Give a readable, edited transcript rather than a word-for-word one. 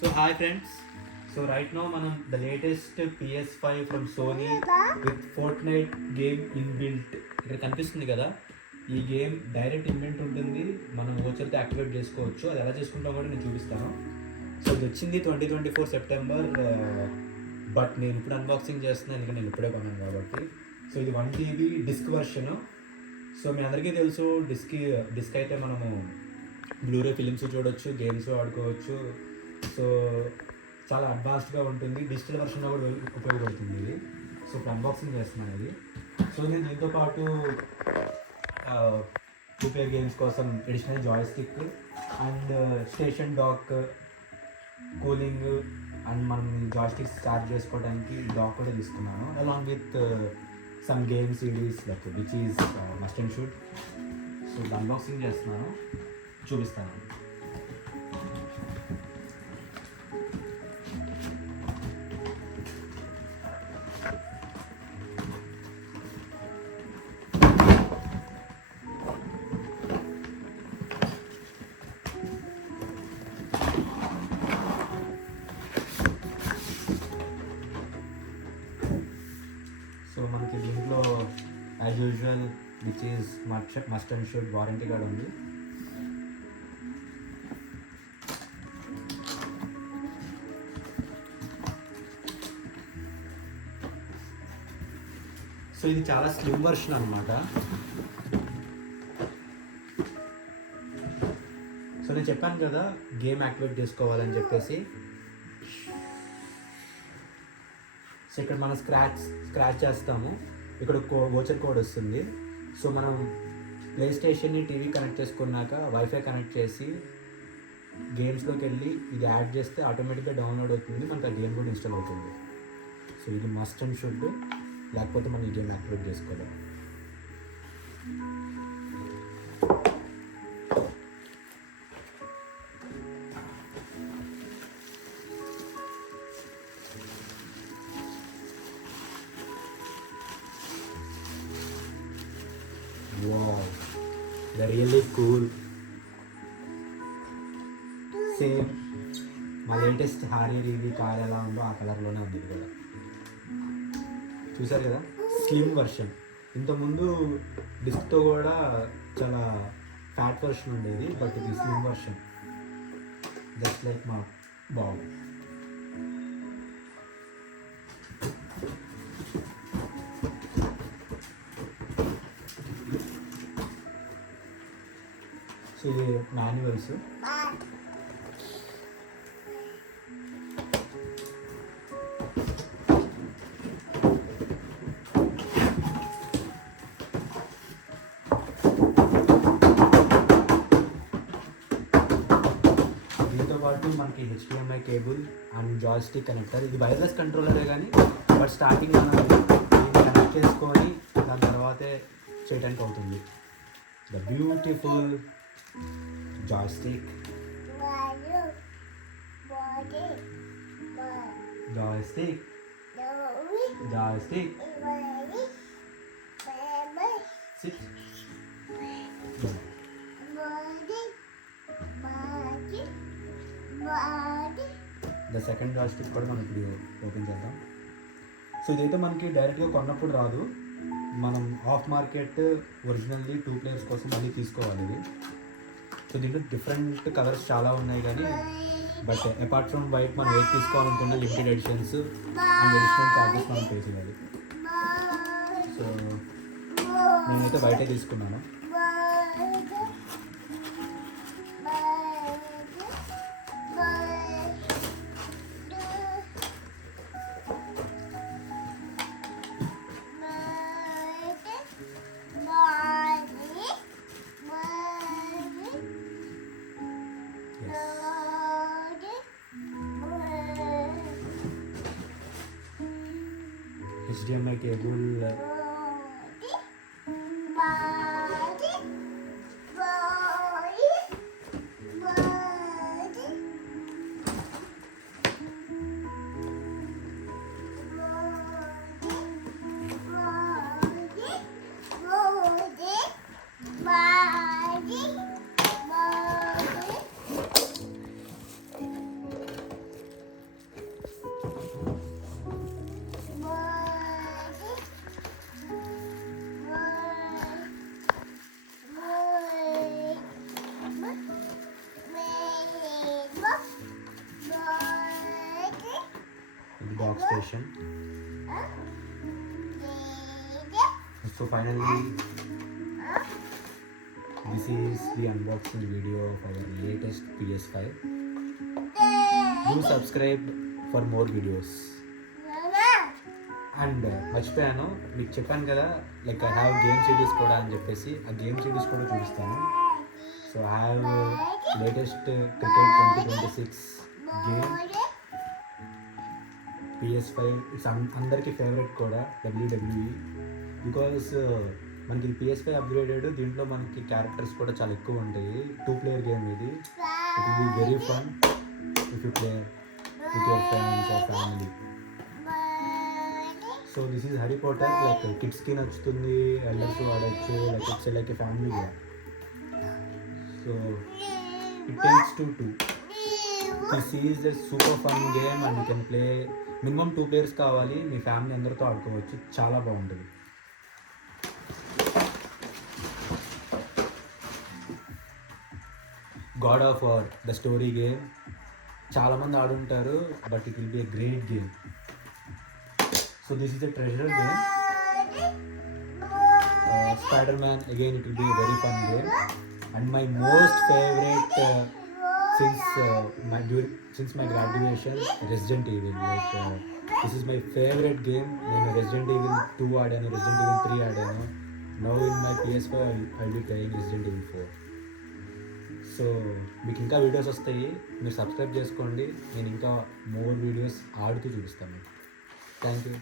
So hi friends. So right now మనం the latest PS5 from Sony with Fortnite game inbuilt ఇక్కడ కనిపిస్తుంది కదా. ఈ గేమ్ డైరెక్ట్ ఇన్వెంట్ ఉంటుంది, మనం ఓచర్తో యాక్టివేట్ చేసుకోవచ్చు. అది ఎలా చేసుకుంటాం కూడా నేను చూపిస్తాను. సో ఇది వచ్చింది 2024 సెప్టెంబర్, బట్ నేను ఇప్పుడు అన్బాక్సింగ్ చేస్తున్నాను ఎందుకంటే నేను ఇప్పుడే కొన్నాను కాబట్టి. సో ఇది 1 GB డిస్క్ వర్షన్. సో మీ అందరికీ తెలుసు డిస్క్ అయితే మనము బ్లూరే ఫిలిమ్స్ చూడవచ్చు, గేమ్స్ ఆడుకోవచ్చు. సో చాలా అడ్వాన్స్డ్గా ఉంటుంది, డిజిటల్ వర్షన్లో కూడా ఉపయోగపడుతుంది ఇది. సో ఇప్పుడు అన్బాక్సింగ్ చేస్తున్నాను ఇది. సో నేను దీంతో పాటు 2 player గేమ్స్ కోసం additional joystick and station dock, cooling and మనం జాయ్స్టిక్స్ చార్జ్ చేసుకోవడానికి డాక్ కూడా తీసుకున్నాను, along with some game series like which is must and should. So unboxing చేస్తున్నాను, చూపిస్తాను. సో మనకి దీంట్లో as usual which is must and should warranty card ఉంది. So ఇది చాలా స్లిమ్ వర్షన్ అనమాట. సో నేను చెప్పాను కదా గేమ్ యాక్టివేట్ చేసుకోవాలని చెప్పేసి. సో ఇక్కడ మనం స్క్రాచ్ చేస్తాము, ఇక్కడ వోచర్ కోడ్ వస్తుంది. సో మనం ప్లే స్టేషన్ని టీవీ కనెక్ట్ చేసుకున్నాక వైఫై కనెక్ట్ చేసి గేమ్స్లోకి వెళ్ళి ఇది యాడ్ చేస్తే ఆటోమేటిక్గా డౌన్లోడ్ అవుతుంది, మనకు ఆ గేమ్ కూడా ఇన్స్టాల్ అవుతుంది. సో ఇది మస్ట్ అండ్ షుడ్, లేకపోతే మనం ఈ గేమ్ యాక్టివేట్ చేసుకోలేం. Wow, they're really cool. Same మా లేటెస్ట్ హారీ రీవీ కార్ ఎలా ఉందో ఆ కలర్లోనే ఉంది ఇది కూడా. చూసారు కదా, స్లిమ్ వర్షన్. ఇంతకుముందు డిస్క్తో కూడా చాలా ఫ్యాట్ వర్షన్ ఉండేది, బట్ ఇది స్లిమ్ వర్షన్, జస్ట్ లైక్ మా బాబు. సో ఇది మాన్యువల్స్. దీంతో పాటు మనకి HDMI cable and joystick connector. ఇది వైర్లెస్ కంట్రోలరే కానీ బట్ స్టార్టింగ్ మనం దీన్ని కనెక్ట్ చేసుకొని దాని తర్వాతే చేయడానికి అవుతుంది. The beautiful joystick, joystick, joystick, sit. The second joystick కూడా మనం ఇప్పుడు ఓపెన్ చేద్దాం. సో ఇదైతే మనకి డైరెక్ట్గా కొన్నప్పుడు రాదు, మనం ఆఫ్ మార్కెట్ ఒరిజినల్లీ 2 players కోసం అన్నీ తీసుకోవాలి ఇది. సో దీంట్లో డిఫరెంట్ కలర్స్ చాలా ఉన్నాయి కానీ బట్ అపార్ట్ ఫ్రమ్ వైట్ మనం ఏది తీసుకోవాలనుకున్న limited editions and additional charges మనం పే చేయాలి. సో నేనైతే వైటే తీసుకున్నాను. HDMI కేబుల్, ఇది dock station. So finally this is the unboxing video of our latest PS5. Do subscribe for more videos. And మర్చిపోయాను, మీకు చెప్పాను కదా like I have game series కూడా అని చెప్పేసి, ఆ గేమ్ సిరీస్ కూడా చూపిస్తాను. So I have latest cricket 2026 game PS5. It's అందరికీ ఫేవరెట్ కూడా WWE, బికాస్ మనకి PS5 అప్గ్రేడెడ్, దీంట్లో మనకి క్యారెక్టర్స్ కూడా చాలా ఎక్కువ ఉంటాయి. 2 player గేమ్ ఇది. It will be very fun if you play with your friends or family. So this is Harry Potter, like కిడ్స్కి నచ్చుతుంది, ఎల్డర్స్ ఆడచ్చు, like it's like a family game. So it takes two 2. This is a super fun game and you can play. Minimum 2 players కావాలి, మీ family అందరితో ఆడుకోవచ్చు, చాలా బాగుంటుంది. God of War the story game చాలామంది ఆడుంటారు, but it will B a great game. So this is a treasure game. Spider-Man, again it will be a very fun game. And my most favorite since my graduation, Resident Evil. Like this is my favorite game. నేను Resident Evil 2 ఆడాను, Resident Evil 3 ఆడాను. Now in my PS5 I'll be playing Resident Evil 4. సో మీకు ఇంకా వీడియోస్ వస్తాయి, మీరు సబ్స్క్రైబ్ చేసుకోండి. నేను ఇంకా మోర్ వీడియోస్ ఆడుతూ చూపిస్తాను. Thank you.